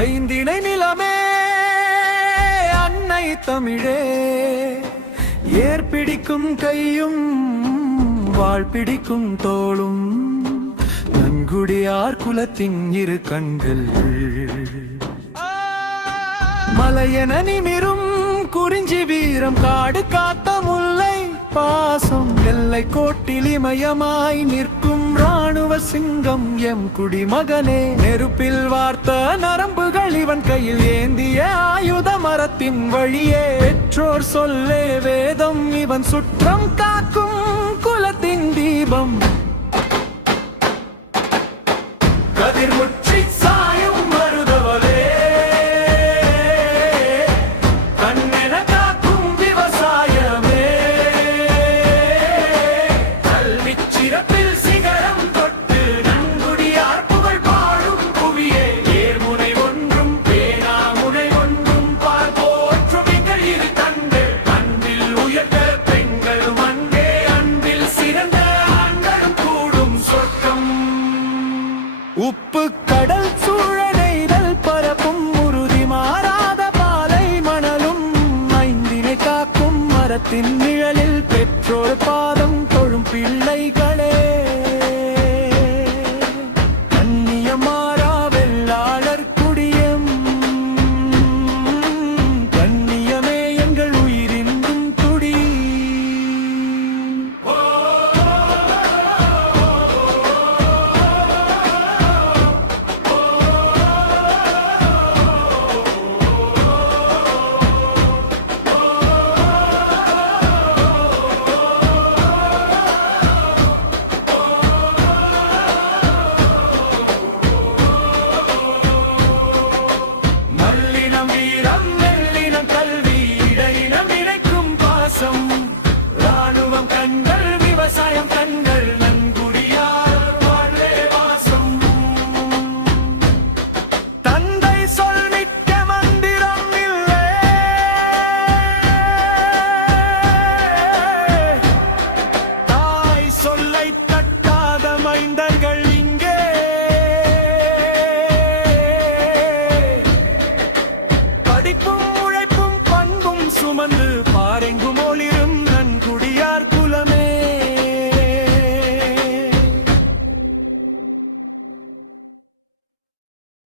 ஐந்திணை நிலமே அன்னை தமிழே, ஏற்பிடிக்கும் கையும் வாழ் பிடிக்கும் தோளும், நன்குடியார் குலத்தின் இரு கண்கள், மலையென நிமிரும் குறிஞ்சி வீரம், காடு காத்த முல்லை பாசம், எல்லை கோட்டில் இமயமாய் நிற்கும் ராணுவ சிங்கம் எம் குடிமகனே. நெருப்பில் வார்த்த நரம்புகள் இவன் கையில் ஏந்திய ஆயுத மரத்தின் வழியே, பெற்றோர் சொல்லே வேதம் இவன் சுற்றம் காக்கும் குலத்தின் தீபம்.